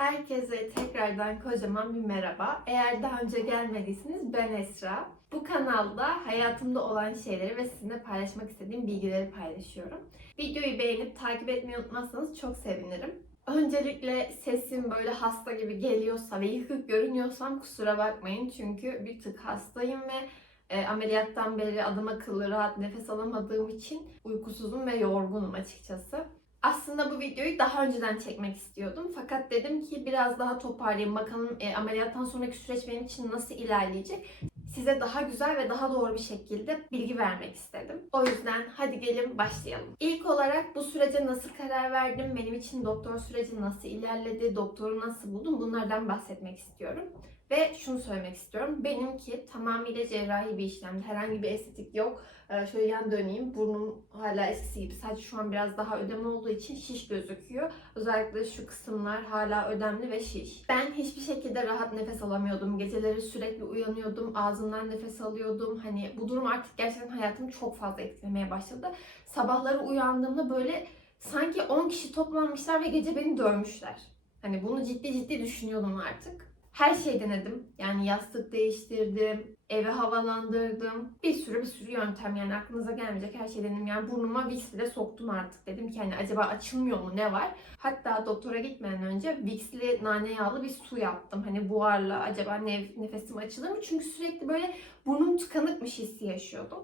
Herkese tekrardan kocaman bir merhaba. Eğer daha önce gelmediyseniz ben Esra. Bu kanalda hayatımda olan şeyleri ve sizinle paylaşmak istediğim bilgileri paylaşıyorum. Videoyu beğenip takip etmeyi unutmazsanız çok sevinirim. Öncelikle sesim böyle hasta gibi geliyorsa ve yıkık görünüyorsam kusura bakmayın. Çünkü bir tık hastayım ve e, ameliyattan beri adım akıllı rahat nefes alamadığım için uykusuzum ve yorgunum açıkçası. Aslında bu videoyu daha önceden çekmek istiyordum. Fakat dedim ki biraz daha toparlayayım. Bakalım e, ameliyattan sonraki süreç benim için nasıl ilerleyecek. Size daha güzel ve daha doğru bir şekilde bilgi vermek istedim. O yüzden hadi gelin başlayalım. İlk olarak bu sürece nasıl karar verdim? Benim için doktor süreci nasıl ilerledi? Doktoru nasıl buldum? Bunlardan bahsetmek istiyorum. Ve şunu söylemek istiyorum. Benimki tamamıyla cerrahi bir işlemdi. Herhangi bir estetik yok. Ee, şöyle yan döneyim. Burnum hala eskisi gibi. Sadece şu an biraz daha ödem olduğu için şiş gözüküyor. Özellikle şu kısımlar hala ödemli ve şiş. Ben hiçbir şekilde rahat nefes alamıyordum. Geceleri sürekli uyanıyordum. Ağzımdan nefes alıyordum. Hani bu durum artık gerçekten hayatımı çok fazla etkilemeye başladı. Sabahları uyandığımda böyle sanki 10 kişi toplanmışlar ve gece beni dövmüşler. Hani bunu ciddi ciddi düşünüyordum artık. Her şey denedim. Yani yastık değiştirdim, evi havalandırdım. Bir sürü bir sürü yöntem yani aklınıza gelmeyecek her şey denedim. Yani burnuma Vicks bile soktum artık. Dedim ki hani acaba açılmıyor mu ne var? Hatta doktora gitmeden önce Vicks'li nane yağlı bir su yaptım. Hani buharla acaba nef- nefesim açılır mı? Çünkü sürekli böyle burnum tıkanıkmış hissi yaşıyordum.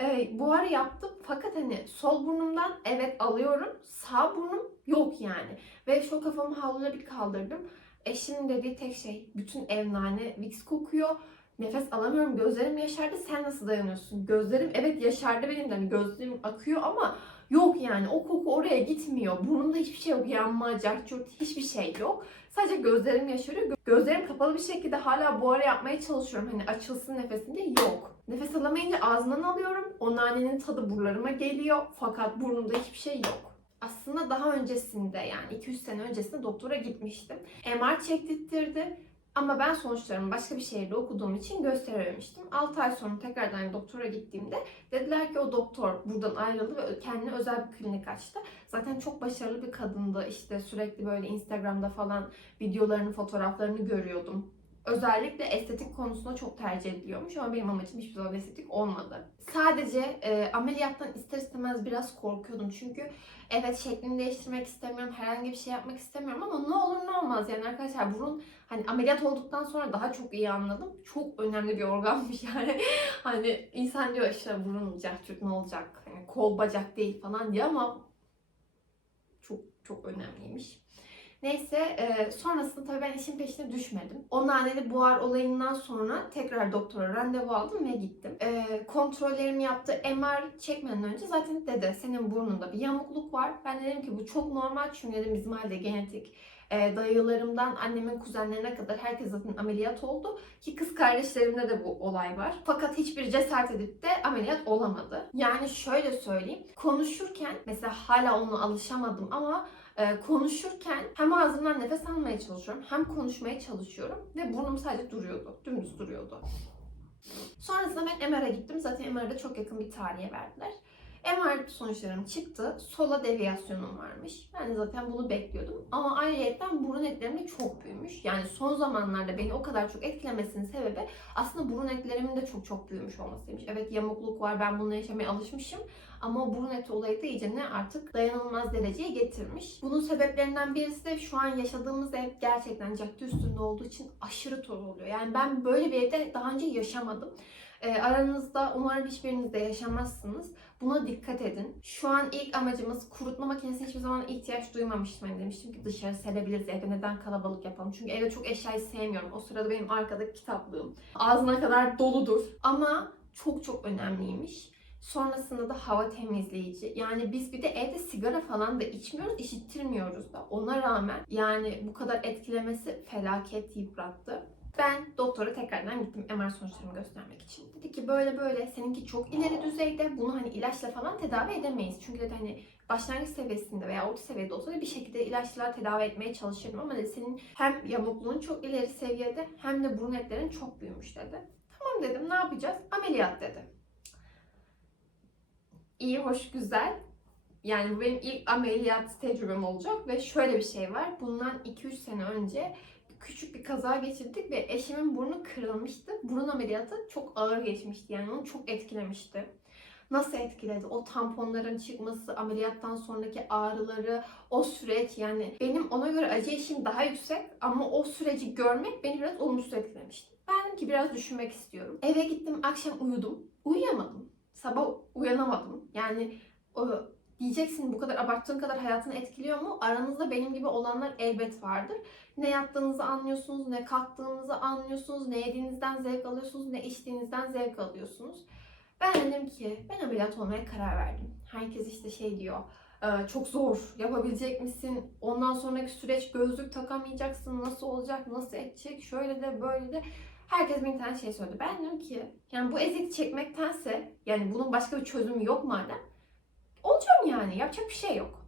Ee, buharı yaptım fakat hani sol burnumdan evet alıyorum. Sağ burnum yok yani. Ve şu kafamı havluyla bir kaldırdım. Eşimin dediği tek şey bütün ev nane Vicks kokuyor. Nefes alamıyorum. Gözlerim yaşardı. Sen nasıl dayanıyorsun? Gözlerim evet yaşardı benim de. Hani gözlerim akıyor ama yok yani. O koku oraya gitmiyor. Burnumda hiçbir şey yok. Yanma, cart hiçbir şey yok. Sadece gözlerim yaşarıyor. Gö- Gözlerim kapalı bir şekilde hala buharı yapmaya çalışıyorum. Hani açılsın nefesim diye yok. Nefes alamayınca ağzından alıyorum. O nanenin tadı buralarıma geliyor. Fakat burnumda hiçbir şey yok. Aslında daha öncesinde yani 2-3 sene öncesinde doktora gitmiştim. MR çektirtirdi. Ama ben sonuçlarımı başka bir şehirde okuduğum için gösterememiştim. 6 ay sonra tekrardan doktora gittiğimde dediler ki o doktor buradan ayrıldı ve kendine özel bir klinik açtı. Zaten çok başarılı bir kadındı. İşte sürekli böyle Instagram'da falan videolarını, fotoğraflarını görüyordum. Özellikle estetik konusunda çok tercih ediliyormuş ama benim amacım hiçbir zaman estetik olmadı. Sadece e, ameliyattan ister istemez biraz korkuyordum çünkü evet şeklini değiştirmek istemiyorum, herhangi bir şey yapmak istemiyorum ama ne olur ne olmaz yani arkadaşlar burun hani ameliyat olduktan sonra daha çok iyi anladım. Çok önemli bir organmış yani. hani insan diyor işte burun cahçurt ne olacak, hani kol bacak değil falan diye ama çok çok önemliymiş. Neyse e, sonrasında tabii ben işin peşine düşmedim. O naneli buhar olayından sonra tekrar doktora randevu aldım ve gittim. E, kontrollerimi yaptı. MR çekmeden önce zaten dedi senin burnunda bir yamukluk var. Ben de dedim ki bu çok normal çünkü dedim bizim halde genetik. E, dayılarımdan annemin kuzenlerine kadar herkes zaten ameliyat oldu. Ki kız kardeşlerimde de bu olay var. Fakat hiçbir cesaret edip de ameliyat olamadı. Yani şöyle söyleyeyim. Konuşurken mesela hala ona alışamadım ama ee, konuşurken hem ağzımdan nefes almaya çalışıyorum hem konuşmaya çalışıyorum ve burnum sadece duruyordu. Dümdüz duruyordu. Sonrasında ben MR'a gittim. Zaten MR'da çok yakın bir tarihe verdiler. MR sonuçlarım çıktı. Sola deviyasyonum varmış. Ben de zaten bunu bekliyordum. Ama ayrıyetten burun etlerim de çok büyümüş. Yani son zamanlarda beni o kadar çok etkilemesinin sebebi aslında burun etlerimin de çok çok büyümüş olmasıymış. Evet yamukluk var. Ben bununla yaşamaya alışmışım. Ama burun eti olayı da iyice ne artık dayanılmaz dereceye getirmiş. Bunun sebeplerinden birisi de şu an yaşadığımız ev gerçekten cadde üstünde olduğu için aşırı toz oluyor. Yani ben böyle bir evde daha önce yaşamadım. E, aranızda umarım hiçbiriniz de yaşamazsınız. Buna dikkat edin. Şu an ilk amacımız kurutma makinesine hiçbir zaman ihtiyaç duymamıştım. Hani demiştim ki dışarı serebiliriz evde neden kalabalık yapalım. Çünkü evde çok eşyayı sevmiyorum. O sırada benim arkadaki kitaplığım ağzına kadar doludur. Ama çok çok önemliymiş. Sonrasında da hava temizleyici. Yani biz bir de evde sigara falan da içmiyoruz, işittirmiyoruz da. Ona rağmen yani bu kadar etkilemesi felaket yıprattı. Ben doktora tekrardan gittim MR sonuçlarımı göstermek için. Dedi ki böyle böyle seninki çok ileri düzeyde. Bunu hani ilaçla falan tedavi edemeyiz. Çünkü dedi hani başlangıç seviyesinde veya orta seviyede olsa da bir şekilde ilaçla tedavi etmeye çalışırım. Ama dedi senin hem yamukluğun çok ileri seviyede hem de burun etlerin çok büyümüş dedi. Tamam dedim ne yapacağız? Ameliyat dedi. İyi, hoş, güzel. Yani bu benim ilk ameliyat tecrübem olacak ve şöyle bir şey var. Bundan 2-3 sene önce küçük bir kaza geçirdik ve eşimin burnu kırılmıştı. Burun ameliyatı çok ağır geçmişti. Yani onu çok etkilemişti. Nasıl etkiledi? O tamponların çıkması, ameliyattan sonraki ağrıları, o süreç yani benim ona göre acı eşiğim daha yüksek ama o süreci görmek beni biraz olumsuz etkilemişti. Ben dedim ki biraz düşünmek istiyorum. Eve gittim, akşam uyudum. Uyuyamadım. Sabah uyanamadım. Yani o diyeceksin bu kadar abarttığın kadar hayatını etkiliyor mu? Aranızda benim gibi olanlar elbet vardır. Ne yattığınızı anlıyorsunuz, ne kalktığınızı anlıyorsunuz, ne yediğinizden zevk alıyorsunuz, ne içtiğinizden zevk alıyorsunuz. Ben dedim ki ben ameliyat olmaya karar verdim. Herkes işte şey diyor, "Ee, çok zor, yapabilecek misin? Ondan sonraki süreç gözlük takamayacaksın, nasıl olacak, nasıl edecek, şöyle de böyle de. Herkes bin tane şey söyledi. Ben dedim ki yani bu eziyeti çekmektense yani bunun başka bir çözümü yok madem. Olacağım yani yapacak bir şey yok.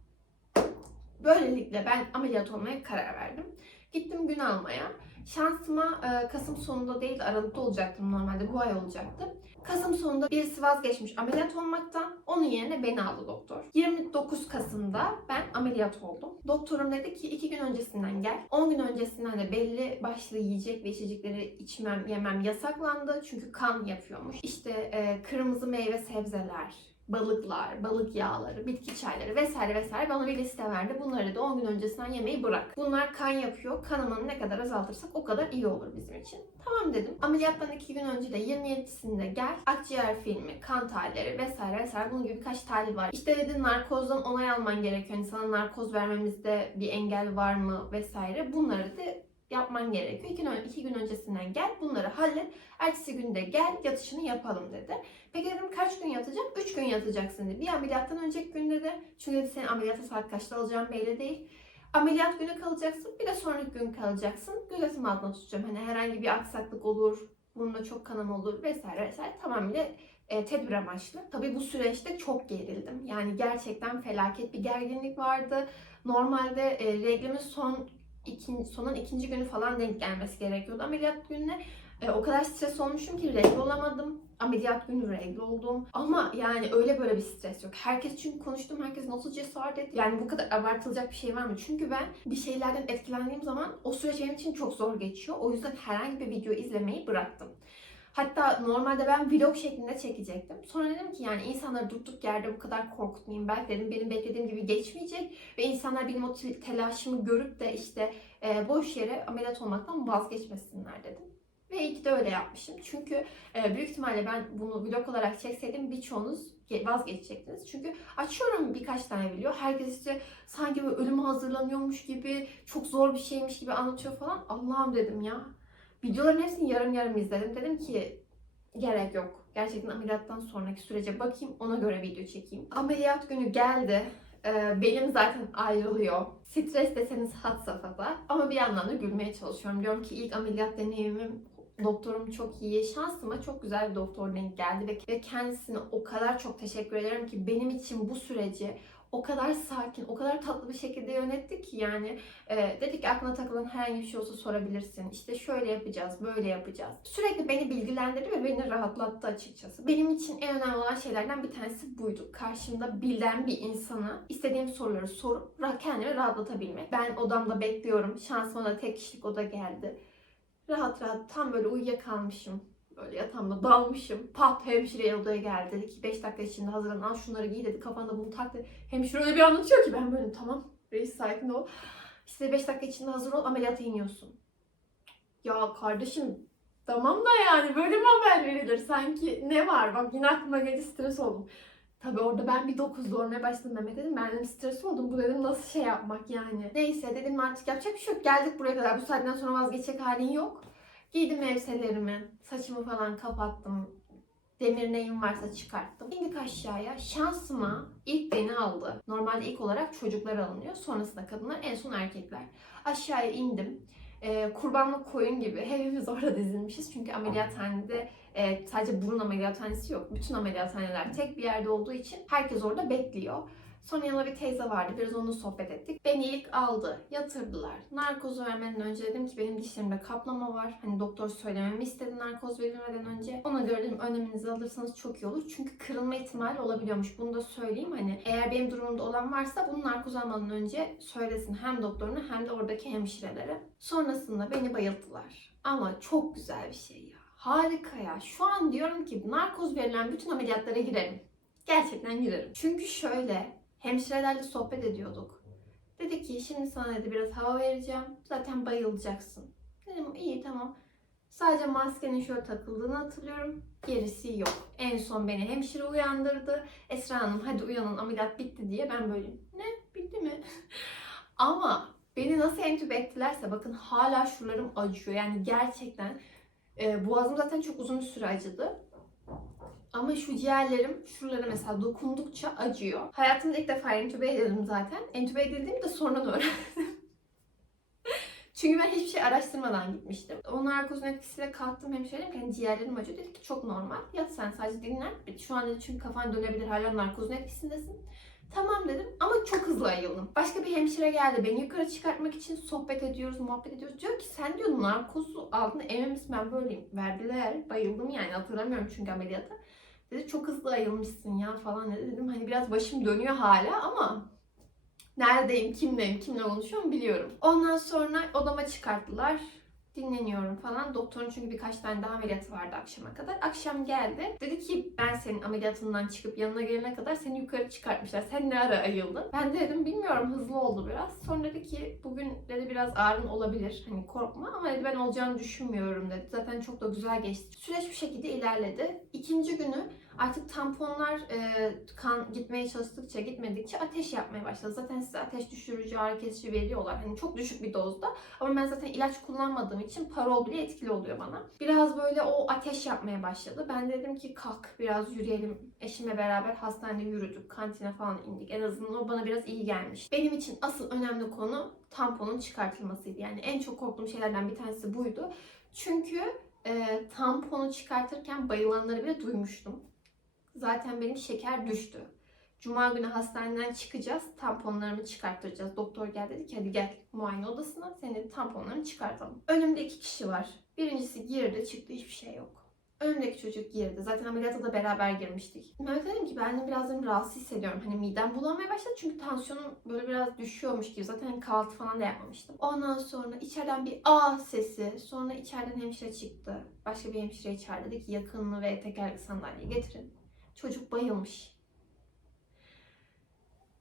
Böylelikle ben ameliyat olmaya karar verdim. Gittim gün almaya. Şansıma e, Kasım sonunda değil Aralık'ta olacaktım normalde bu ay olacaktı. Kasım sonunda birisi vazgeçmiş ameliyat olmaktan. Onun yerine beni aldı doktor. 29 Kasım'da ben ameliyat oldum. Doktorum dedi ki 2 gün öncesinden gel. 10 gün öncesinden de belli başlı yiyecek ve içecekleri içmem yemem yasaklandı. Çünkü kan yapıyormuş. İşte e, kırmızı meyve sebzeler, balıklar, balık yağları, bitki çayları vesaire vesaire bana bir liste verdi. Bunları da 10 gün öncesinden yemeyi bırak. Bunlar kan yapıyor. Kanımanı ne kadar azaltırsak o kadar iyi olur bizim için. Tamam dedim. Ameliyattan 2 gün önce de 27'sinde gel. Akciğer filmi, kan tahlilleri vesaire vesaire bunun gibi birkaç tahlil var. İşte dedi narkozdan onay alman gerekiyor. Hani sana narkoz vermemizde bir engel var mı vesaire. Bunları da yapman gerekiyor. İki gün, iki gün öncesinden gel bunları hallet. Ertesi günde gel yatışını yapalım dedi. Peki dedim kaç gün yatacağım? 3 gün yatacaksın dedi. Bir ameliyattan önceki gün dedi. Çünkü senin ameliyata saat kaçta alacağım belli değil. Ameliyat günü kalacaksın. Bir de sonraki gün kalacaksın. Gözetim altında tutacağım. Hani herhangi bir aksaklık olur. Burnunda çok kanama olur vesaire vesaire. Tamamıyla e, tedbir amaçlı. Tabii bu süreçte çok gerildim. Yani gerçekten felaket bir gerginlik vardı. Normalde e, reglimin son ikinci, sonun ikinci günü falan denk gelmesi gerekiyordu. Ameliyat gününe e, o kadar stres olmuşum ki regl olamadım. Ameliyat günü regl oldum. Ama yani öyle böyle bir stres yok. Herkes çünkü konuştum. Herkes nasıl cesaret etti. Yani bu kadar abartılacak bir şey var mı? Çünkü ben bir şeylerden etkilendiğim zaman o süreç benim için çok zor geçiyor. O yüzden herhangi bir video izlemeyi bıraktım. Hatta normalde ben vlog şeklinde çekecektim. Sonra dedim ki yani insanları durduk yerde bu kadar korkutmayayım. Belki dedim benim beklediğim gibi geçmeyecek. Ve insanlar benim o telaşımı görüp de işte e, boş yere ameliyat olmaktan vazgeçmesinler dedim. Ve iyi de öyle yapmışım. Çünkü e, büyük ihtimalle ben bunu vlog olarak çekseydim birçoğunuz vazgeçecektiniz. Çünkü açıyorum birkaç tane video. Herkes işte sanki böyle ölüme hazırlanıyormuş gibi, çok zor bir şeymiş gibi anlatıyor falan. Allah'ım dedim ya. Videoların hepsini yarım yarım izledim. Dedim ki gerek yok. Gerçekten ameliyattan sonraki sürece bakayım ona göre video çekeyim. Ameliyat günü geldi. Ee, belim zaten ayrılıyor. Stres deseniz had safhada. Ama bir yandan da gülmeye çalışıyorum. Diyorum ki ilk ameliyat deneyimim Doktorum çok iyi. Şansıma çok güzel bir doktor denk geldi ve kendisine o kadar çok teşekkür ederim ki benim için bu süreci o kadar sakin, o kadar tatlı bir şekilde yönetti ki yani e, dedi ki aklına takılan herhangi bir şey olsa sorabilirsin. İşte şöyle yapacağız, böyle yapacağız. Sürekli beni bilgilendirdi ve beni rahatlattı açıkçası. Benim için en önemli olan şeylerden bir tanesi buydu. Karşımda bilen bir insana istediğim soruları sorup kendimi rahatlatabilmek. Ben odamda bekliyorum. Şansıma da tek kişilik oda geldi. Rahat rahat tam böyle uyuyakalmışım. Böyle yatağımda dalmışım. Pat hemşire odaya geldi. Dedi ki 5 dakika içinde hazırlan al şunları giy dedi. Kafanda bunu tak dedi. Hemşire öyle bir anlatıyor ki ben böyle tamam reis sakin ol. İşte 5 dakika içinde hazır ol ameliyata iniyorsun. Ya kardeşim tamam da yani böyle mi haber verilir? Sanki ne var? Bak yine aklıma geldi stres oldum. Tabii orada ben bir dokuz doğurmaya başladım Mehmet dedim. Ben dedim stres oldum. Bu dedim nasıl şey yapmak yani. Neyse dedim artık yapacak bir şey yok. Geldik buraya kadar. Bu saatten sonra vazgeçecek halin yok. Giydim elbiselerimi. Saçımı falan kapattım. Demir neyim varsa çıkarttım. İndik aşağıya. Şansıma ilk beni aldı. Normalde ilk olarak çocuklar alınıyor. Sonrasında kadınlar. En son erkekler. Aşağıya indim. Ee, kurbanlık koyun gibi hepimiz orada dizilmişiz. Çünkü ameliyathanede e, sadece burun ameliyathanesi yok. Bütün ameliyathaneler tek bir yerde olduğu için herkes orada bekliyor. Sonra yanında bir teyze vardı. Biraz onunla sohbet ettik. Beni ilk aldı. Yatırdılar. Narkozu vermeden önce dedim ki benim dişlerimde kaplama var. Hani doktor söylememi istedi narkoz verilmeden önce. Ona göre dedim önleminizi alırsanız çok iyi olur. Çünkü kırılma ihtimali olabiliyormuş. Bunu da söyleyeyim. Hani eğer benim durumumda olan varsa bunu narkoz almadan önce söylesin. Hem doktoruna hem de oradaki hemşirelere. Sonrasında beni bayılttılar. Ama çok güzel bir şey ya. Harika ya. Şu an diyorum ki narkoz verilen bütün ameliyatlara girerim. Gerçekten girerim. Çünkü şöyle hemşirelerle sohbet ediyorduk. Dedi ki şimdi sana dedi biraz hava vereceğim. Zaten bayılacaksın. Dedim iyi tamam. Sadece maskenin şöyle takıldığını hatırlıyorum. Gerisi yok. En son beni hemşire uyandırdı. Esra Hanım hadi uyanın ameliyat bitti diye ben böyleyim. Ne? Bitti mi? Ama beni nasıl entübe ettilerse bakın hala şuralarım acıyor. Yani gerçekten e, boğazım zaten çok uzun bir süre acıdı. Ama şu ciğerlerim şuralara mesela dokundukça acıyor. Hayatımda ilk defa entübe edildim zaten. Entübe edildiğimi de sonradan öğrendim. Çünkü ben hiçbir şey araştırmadan gitmiştim. O narkozun etkisiyle kalktım hemşire hani ciğerlerim acıyor. Dedi ki çok normal. Yat sen sadece dinlen. Şu an dedi çünkü kafan dönebilir hala narkozun etkisindesin. Tamam dedim ama çok hızlı ayıldım. Başka bir hemşire geldi. Beni yukarı çıkartmak için sohbet ediyoruz, muhabbet ediyoruz. Diyor ki sen diyor narkozu aldın emin misin ben böyleyim. Verdiler. Bayıldım yani hatırlamıyorum çünkü ameliyata. Dedi çok hızlı ayılmışsın ya falan dedi. Dedim hani biraz başım dönüyor hala ama neredeyim, kimleyim, kimle konuşuyorum biliyorum. Ondan sonra odama çıkarttılar. Dinleniyorum falan. Doktorun çünkü birkaç tane daha ameliyatı vardı akşama kadar. Akşam geldi. Dedi ki ben senin ameliyatından çıkıp yanına gelene kadar seni yukarı çıkartmışlar. Sen ne ara ayıldın? Ben de dedim bilmiyorum hızlı oldu biraz. Sonra dedi ki bugün dedi biraz ağrın olabilir. Hani korkma ama dedi ben olacağını düşünmüyorum dedi. Zaten çok da güzel geçti. Süreç bir şekilde ilerledi. İkinci günü artık tamponlar e, kan gitmeye çalıştıkça gitmedikçe ateş yapmaya başladı. Zaten size ateş düşürücü, ağrı veriyorlar. Hani çok düşük bir dozda. Ama ben zaten ilaç kullanmadığım için parol bile etkili oluyor bana. Biraz böyle o ateş yapmaya başladı. Ben dedim ki kalk biraz yürüyelim. Eşimle beraber hastanede yürüdük. Kantine falan indik. En azından o bana biraz iyi gelmiş. Benim için asıl önemli konu tamponun çıkartılmasıydı. Yani en çok korktuğum şeylerden bir tanesi buydu. Çünkü e, tamponu çıkartırken bayılanları bile duymuştum. Zaten benim şeker düştü. Cuma günü hastaneden çıkacağız. Tamponlarımı çıkarttıracağız. Doktor geldi dedi ki hadi gel muayene odasına. Senin tamponlarını çıkartalım. Önümde iki kişi var. Birincisi girdi çıktı hiçbir şey yok. Önümdeki çocuk girdi. Zaten ameliyata da beraber girmiştik. Mehmet dedim ki ben de biraz dedim, rahatsız hissediyorum. Hani midem bulanmaya başladı çünkü tansiyonum böyle biraz düşüyormuş gibi. Zaten hani kahvaltı falan da yapmamıştım. Ondan sonra içeriden bir A sesi. Sonra içeriden hemşire çıktı. Başka bir hemşire içeride dedi ki yakınını ve tekerlekli sandalye getirin. Çocuk bayılmış.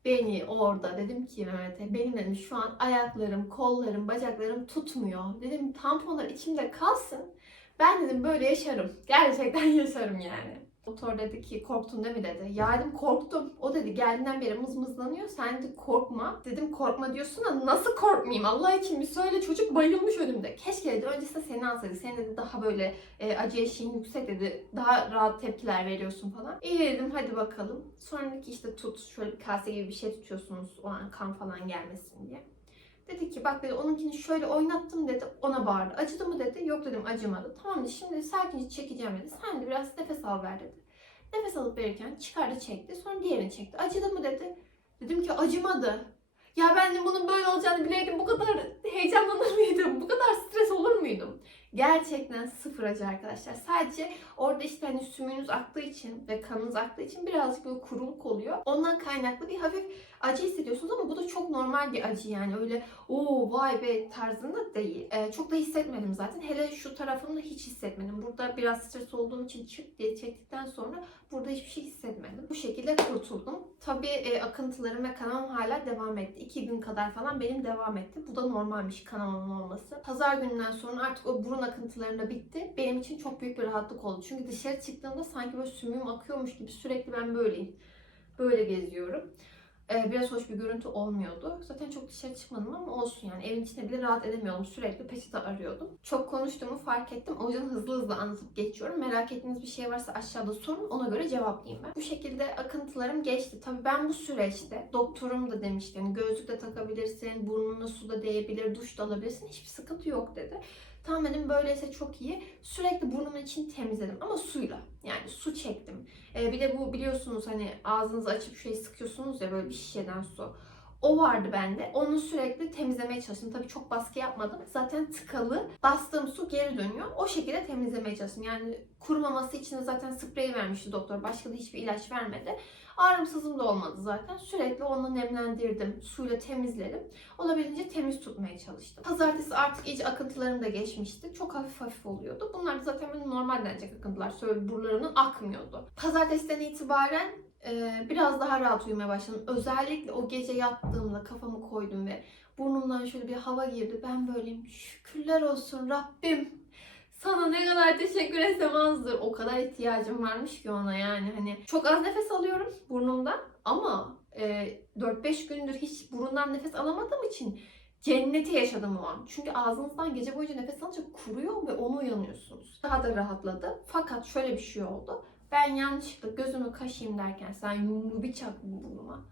Beni orada dedim ki Mehmet'e benim dedim şu an ayaklarım, kollarım, bacaklarım tutmuyor. Dedim tamponlar içimde kalsın. Ben dedim böyle yaşarım. Gerçekten yaşarım yani. Doktor dedi ki korktun değil mi dedi. Ya dedim korktum. O dedi geldiğinden beri mızmızlanıyor. Sen dedi korkma. Dedim korkma diyorsun da nasıl korkmayayım Allah için bir söyle çocuk bayılmış önümde. Keşke dedi öncesinde seni alsaydı. Senin dedi daha böyle e, acı eşiğin yüksek dedi. Daha rahat tepkiler veriyorsun falan. İyi dedim hadi bakalım. Sonra dedi ki işte tut şöyle bir kase gibi bir şey tutuyorsunuz o an kan falan gelmesin diye. Dedi ki bak dedi onunkini şöyle oynattım dedi. Ona bağırdı. Acıdı mı dedi. Yok dedim acımadı. Tamam dedi şimdi sakince çekeceğim dedi. Sen de biraz nefes al ver dedi. Nefes alıp verirken çıkardı çekti. Sonra diğerini çekti. Acıdı mı dedi. Dedim ki acımadı. Ya ben de bunun böyle olacağını bileydim. Bu kadar heyecanlanır mıydım? Bu kadar stres olur muydum? Gerçekten sıfır acı arkadaşlar. Sadece orada işte hani sümüğünüz aktığı için ve kanınız aktığı için birazcık böyle kuruluk oluyor. Ondan kaynaklı bir hafif acı hissediyorsunuz ama bu da çok normal bir acı yani. Öyle o vay be tarzında değil. Ee, çok da hissetmedim zaten. Hele şu tarafımda hiç hissetmedim. Burada biraz stres olduğum için çıt diye çektikten sonra burada hiçbir şey hissetmedim. Bu şekilde kurtuldum. Tabii e, akıntılarım ve kanamam hala devam etti. İki gün kadar falan benim devam etti. Bu da normalmiş kanamamın olması. Pazar gününden sonra artık o burun akıntılarım da bitti. Benim için çok büyük bir rahatlık oldu. Çünkü dışarı çıktığımda sanki böyle sümüğüm akıyormuş gibi sürekli ben böyleyim. Böyle geziyorum. Ee, biraz hoş bir görüntü olmuyordu. Zaten çok dışarı çıkmadım ama olsun yani. Evin içinde bile rahat edemiyordum. Sürekli peçete arıyordum. Çok konuştuğumu fark ettim. O yüzden hızlı hızlı anlatıp geçiyorum. Merak ettiğiniz bir şey varsa aşağıda sorun. Ona göre cevaplayayım ben. Bu şekilde akıntılarım geçti. Tabii ben bu süreçte doktorum da demişti. Yani gözlük de takabilirsin, burnuna su da değebilir, duş da alabilirsin. Hiçbir sıkıntı yok dedi. Tamam dedim böyleyse çok iyi. Sürekli burnumun içini temizledim ama suyla. Yani su çektim. Ee, bir de bu biliyorsunuz hani ağzınızı açıp şurayı sıkıyorsunuz ya böyle bir şişeden su. O vardı bende. Onu sürekli temizlemeye çalıştım. Tabii çok baskı yapmadım. Zaten tıkalı. Bastığım su geri dönüyor. O şekilde temizlemeye çalıştım. Yani kurumaması için de zaten sprey vermişti doktor. Başka da hiçbir ilaç vermedi. Ağrımsızım da olmadı zaten. Sürekli onu nemlendirdim. Suyla temizledim. Olabildiğince temiz tutmaya çalıştım. Pazartesi artık iyice akıntılarım da geçmişti. Çok hafif hafif oluyordu. Bunlar da zaten benim normal denecek akıntılar. Söyle buralarımın akmıyordu. Pazartesiden itibaren biraz daha rahat uyumaya başladım. Özellikle o gece yattığımda kafamı koydum ve burnumdan şöyle bir hava girdi. Ben böyleyim. Şükürler olsun Rabbim. Sana ne kadar teşekkür etsem azdır. O kadar ihtiyacım varmış ki ona yani. Hani çok az nefes alıyorum burnumdan ama e, 4-5 gündür hiç burundan nefes alamadığım için cenneti yaşadım o an. Çünkü ağzınızdan gece boyunca nefes alınca kuruyor ve onu uyanıyorsunuz. Daha da rahatladı. Fakat şöyle bir şey oldu. Ben yanlışlıkla gözümü kaşıyım derken sen yumruğu bir çaktım burnuma.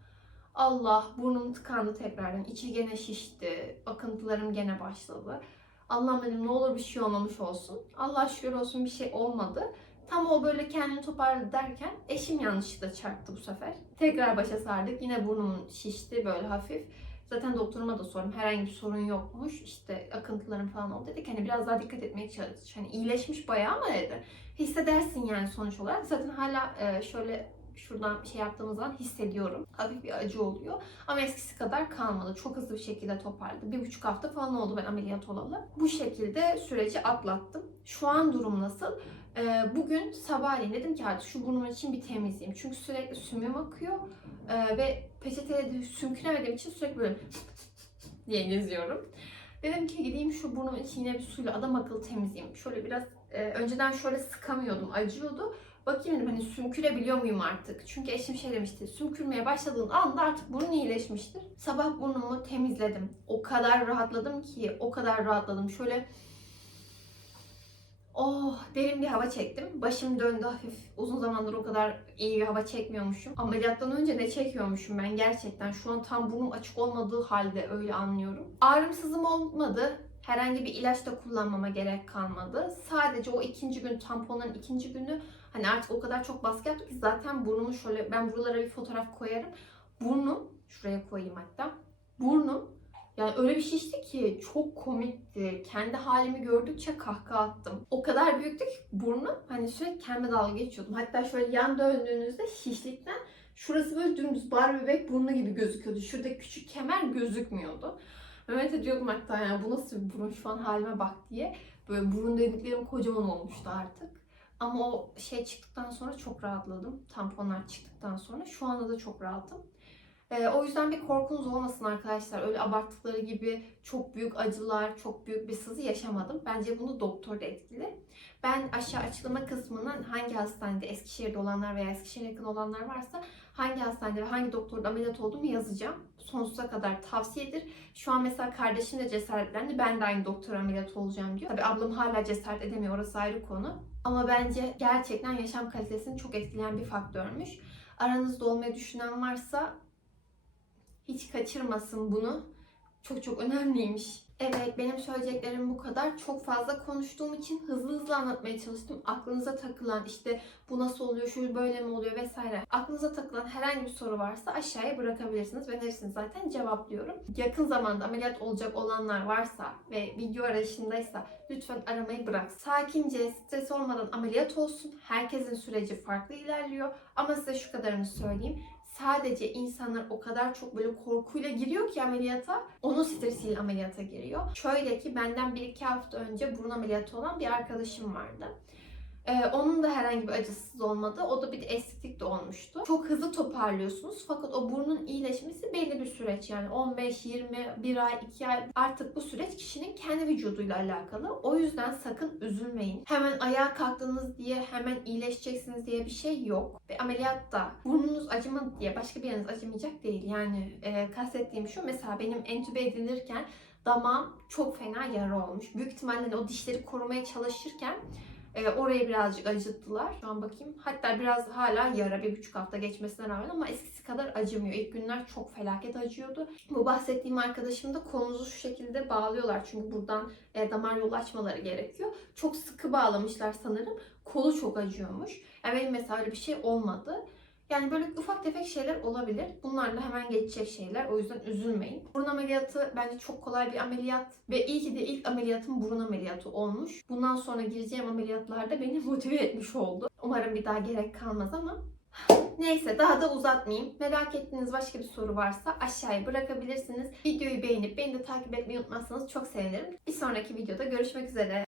Allah burnum tıkandı tekrardan. İçi gene şişti. Akıntılarım gene başladı. Allah dedim ne olur bir şey olmamış olsun. Allah şükür olsun bir şey olmadı. Tam o böyle kendini toparladı derken eşim yanlışlıkla çarptı bu sefer. Tekrar başa sardık. Yine burnum şişti böyle hafif. Zaten doktoruma da sordum. Herhangi bir sorun yokmuş. İşte akıntılarım falan oldu. Dedik hani biraz daha dikkat etmeye çalış. Hani iyileşmiş bayağı ama dedi. Hissedersin yani sonuç olarak. Zaten hala e, şöyle şuradan şey yaptığımız zaman hissediyorum. Hafif bir acı oluyor. Ama eskisi kadar kalmadı. Çok hızlı bir şekilde toparladı. Bir buçuk hafta falan oldu ben ameliyat olalı. Bu şekilde süreci atlattım. Şu an durum nasıl? Ee, bugün sabahleyin dedim ki artık şu burnum için bir temizleyeyim. Çünkü sürekli sümüm akıyor. Ee, ve peçeteyle sümküremediğim için sürekli böyle diye geziyorum. Dedim ki gideyim şu burnumun içine bir suyla adam akıllı temizleyeyim. Şöyle biraz e, önceden şöyle sıkamıyordum, acıyordu. Bakayım dedim hani sümkürebiliyor muyum artık? Çünkü eşim şey demişti, sümkürmeye başladığın anda artık burnun iyileşmiştir. Sabah burnumu temizledim. O kadar rahatladım ki, o kadar rahatladım. Şöyle Oh derin bir hava çektim. Başım döndü hafif. Uzun zamandır o kadar iyi bir hava çekmiyormuşum. Ameliyattan önce ne çekiyormuşum ben gerçekten. Şu an tam burnum açık olmadığı halde öyle anlıyorum. Ağrımsızım olmadı. Herhangi bir ilaç da kullanmama gerek kalmadı. Sadece o ikinci gün tamponların ikinci günü hani artık o kadar çok baskı yaptı ki zaten burnumu şöyle ben buralara bir fotoğraf koyarım. Burnum şuraya koyayım hatta. Burnum yani öyle bir şişti ki çok komikti. Kendi halimi gördükçe kahkaha attım. O kadar büyüktü ki burnum hani sürekli kendime dalga geçiyordum. Hatta şöyle yan döndüğünüzde şişlikten şurası böyle dümdüz bar bebek burnu gibi gözüküyordu. Şurada küçük kemer gözükmüyordu. Mehmet'e diyordum hatta yani bu nasıl bir burun şu an halime bak diye. Böyle burun dediklerim kocaman olmuştu artık. Ama o şey çıktıktan sonra çok rahatladım. Tamponlar çıktıktan sonra. Şu anda da çok rahatım. Ee, o yüzden bir korkunuz olmasın arkadaşlar. Öyle abarttıkları gibi çok büyük acılar, çok büyük bir sızı yaşamadım. Bence bunu doktor da etkili. Ben aşağı açıklama kısmına hangi hastanede, Eskişehir'de olanlar veya Eskişehir'e yakın olanlar varsa hangi hastanede ve hangi doktorda ameliyat olduğumu yazacağım. Sonsuza kadar tavsiyedir. Şu an mesela kardeşim de cesaretlendi. Ben de aynı doktor ameliyat olacağım diyor. Tabii ablam hala cesaret edemiyor. Orası ayrı konu. Ama bence gerçekten yaşam kalitesini çok etkileyen bir faktörmüş. Aranızda olmayı düşünen varsa hiç kaçırmasın bunu. Çok çok önemliymiş. Evet benim söyleyeceklerim bu kadar. Çok fazla konuştuğum için hızlı hızlı anlatmaya çalıştım. Aklınıza takılan işte bu nasıl oluyor, şu böyle mi oluyor vesaire. Aklınıza takılan herhangi bir soru varsa aşağıya bırakabilirsiniz. Ben hepsini zaten cevaplıyorum. Yakın zamanda ameliyat olacak olanlar varsa ve video arayışındaysa lütfen aramayı bırak. Sakince, stres olmadan ameliyat olsun. Herkesin süreci farklı ilerliyor. Ama size şu kadarını söyleyeyim sadece insanlar o kadar çok böyle korkuyla giriyor ki ameliyata. Onun stresiyle ameliyata giriyor. Şöyle ki benden 1-2 hafta önce burun ameliyatı olan bir arkadaşım vardı. Ee, onun da herhangi bir acısız olmadı. O da bir de estetik de olmuştu. Çok hızlı toparlıyorsunuz fakat o burnun iyileşmesi belli bir süreç. Yani 15, 20, 1 ay, 2 ay artık bu süreç kişinin kendi vücuduyla alakalı. O yüzden sakın üzülmeyin. Hemen ayağa kalktınız diye hemen iyileşeceksiniz diye bir şey yok. Ve ameliyatta burnunuz acımadı diye başka bir yeriniz acımayacak değil. Yani e, kastettiğim şu mesela benim entübe edilirken damağım çok fena yara olmuş. Büyük ihtimalle o dişleri korumaya çalışırken Ee, orayı birazcık acıttılar. Şu an bakayım. Hatta biraz hala yara bir buçuk hafta geçmesine rağmen ama eskisi kadar acımıyor. İlk günler çok felaket acıyordu. Bu bahsettiğim arkadaşım da kolunuzu şu şekilde bağlıyorlar. Çünkü buradan e, damar yolu açmaları gerekiyor. Çok sıkı bağlamışlar sanırım. Kolu çok acıyormuş. Yani benim mesela öyle bir şey olmadı. Yani böyle ufak tefek şeyler olabilir. Bunlar da hemen geçecek şeyler. O yüzden üzülmeyin. Burun ameliyatı bence çok kolay bir ameliyat. Ve iyi ki de ilk ameliyatım burun ameliyatı olmuş. Bundan sonra gireceğim ameliyatlarda beni motive etmiş oldu. Umarım bir daha gerek kalmaz ama Neyse daha da uzatmayayım. Merak ettiğiniz başka bir soru varsa aşağıya bırakabilirsiniz. Videoyu beğenip beni de takip etmeyi unutmazsanız çok sevinirim. Bir sonraki videoda görüşmek üzere.